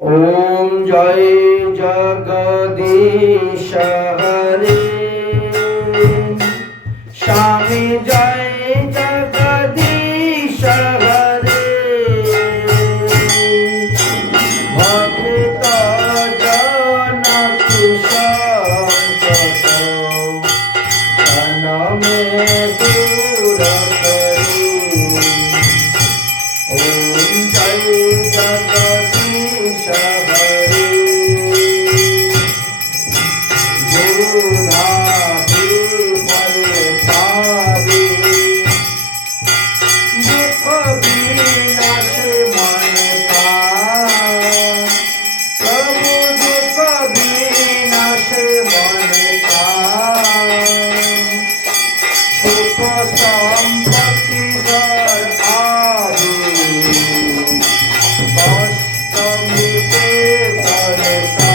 ओम जय जगदीश हरे स्वामी जय जगदीश हरे भक्त जन की संकट तन में दूर करो। ओम जय जगदीश हरे गुरुधारी फलतारी दुख विनाश मन का प्रभु दुख विनाश मन का सुख संपत्ति घर आदि कष्ट मिटे करता।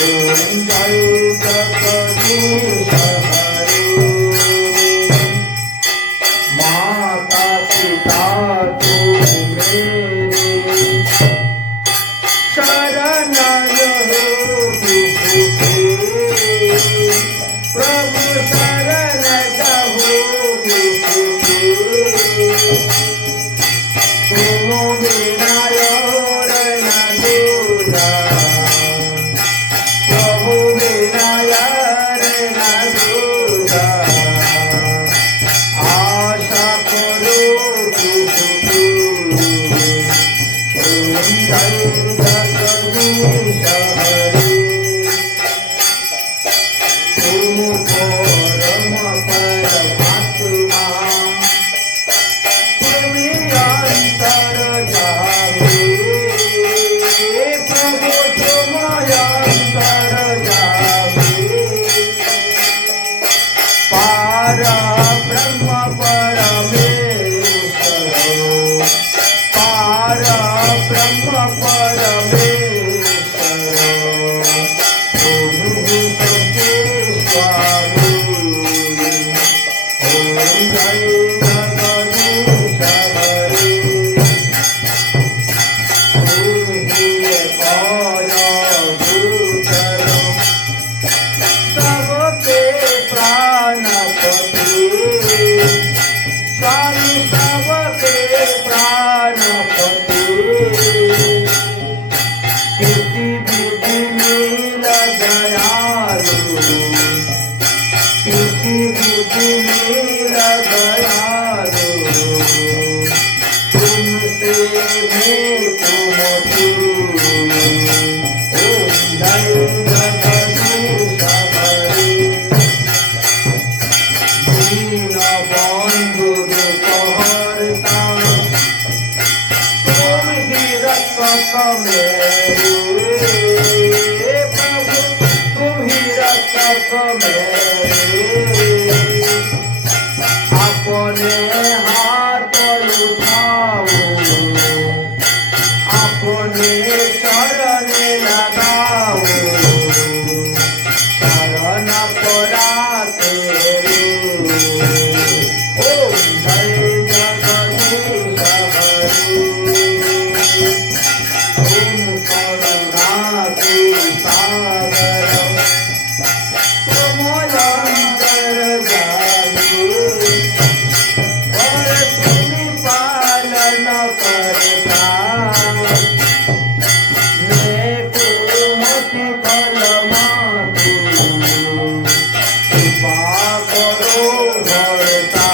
ओम जय जगदीश हरे माता पिता तुम मेरे शरण रहो प्रभु शरण रहो तुम बिना और न दूजा प्रभु बिना यार न दूजा आशा करो तुझको। ओम जय जगदीश हरे तुम परम परमात्मा तुम अंतर जावे प्रभु तुम अंतर जावे पार ब्रह्म परमेश्वर पार ब्रह्म परमेश्वर तुम ही सबके स्वामी। ओम जय जगदीश हरे तुम ही पाया भूचर सबके प्राणपति स्वामी सबके प्राणपति किसी विधि नील दयालु किसी विधि नील दयालु तुमसे मैं कुमति। ओम जय जगदीश हरे दीन बंधु दुखहर्ता तुम ही रक्षक मेरे प्रभु तुम ही रक्षक मेरे अपने हाथ उठाओ अपने शरण लगाओ शरण पड़ा तेरे। ओम जय जगदीश हरे तुम करुणा के सागर तुम अंतर जागे और तुम पालन करता। मैं कुमति फल मातु कृपा करो भरता।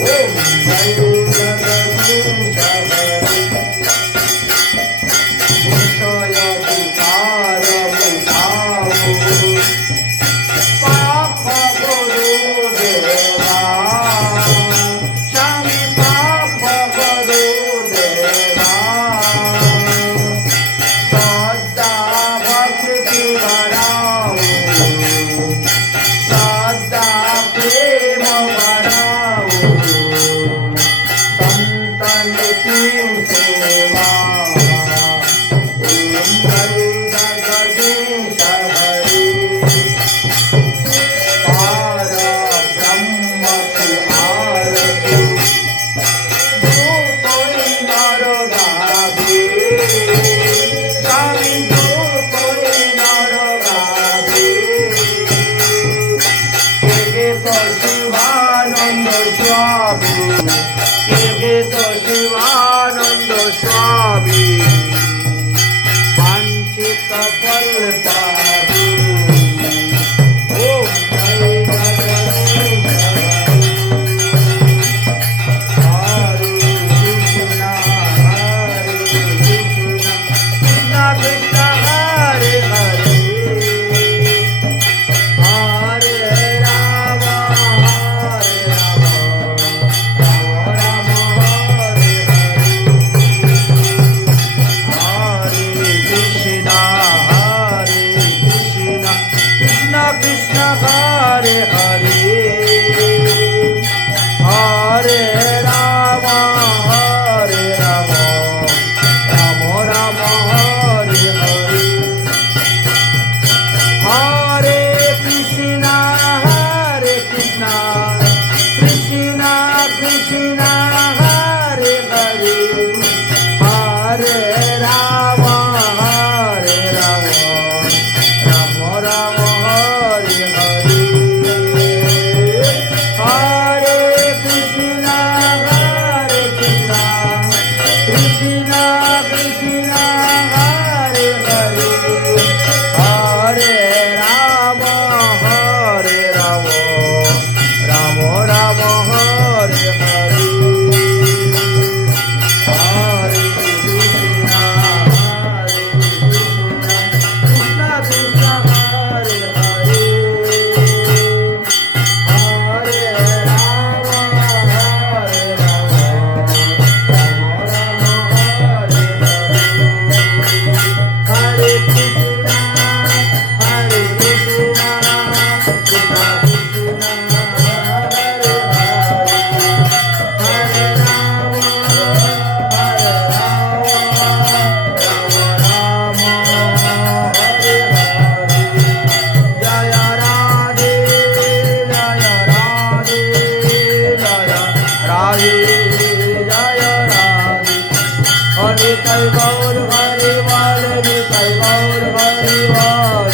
ओम जय जगदीश हरे विषय विकार मिटाओ पाप करो देवा स्वामी पाप करो देवा सदा भक्ति बढ़ाओ सदा प्रेम बढ़ाओ संतन की सेवा। ओम जय जगदीश हरे पार ब्रह्म की आरती जो कोई नर गावे स्वामी वांछित फल पावे ओम जय गणेश हरे कृष्णा कृष्णा कृष्णा हरे हरे हरे राम राम हरे हरे कृष्णा कृष्णा कृष्णा हरे हरे हरे राम राम राम हरे हरे हरे कृष्णा कृष्णा कृष्णा हरे हरे हरे राम राम राम हरे हरे हरे कृष्णा कृष्णा कृष्णा हरे हरे हरे राम राम राम हरे हरे हरे कृष्णा कृष्णा कृष्णा हरे हरे हरे राम हरे कृष्णा कृष्णा कृष्णा हरे हरे हरे राम राम हरे हरे जय राधे जय राधे जय राधे जय राधे हरे तै गौर हरे वाल तै गौर हरे वाल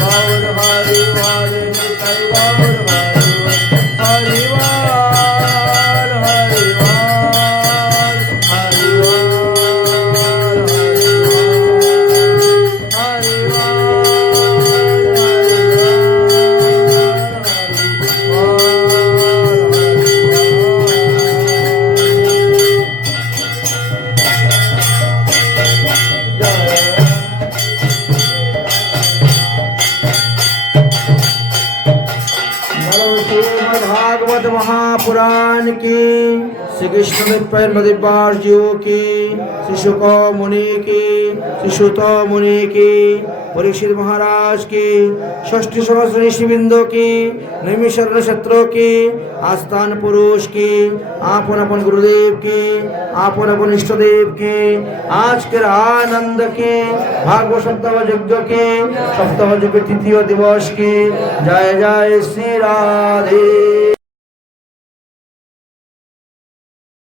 गौर हरे वाल तै गौर हरे वाल हरे वाल हरे वाल हरे भागवत महापुराण की श्री कृष्ण दिव्यास जीव की श्री शुक मुनि की श्री सुत मुनि की परीक्षित महाराज की षष्ठी सहस्र ऋषिबिंदु की निमिषर नक्षत्रों की आस्थान पुरुष की आपन गुरुदेव की आपन इष्ट देव की आज के आनंद के भागवत सप्ताह यज्ञ के सप्ताह यज्ञ तृतीय दिवस की जय जय श्री राधे।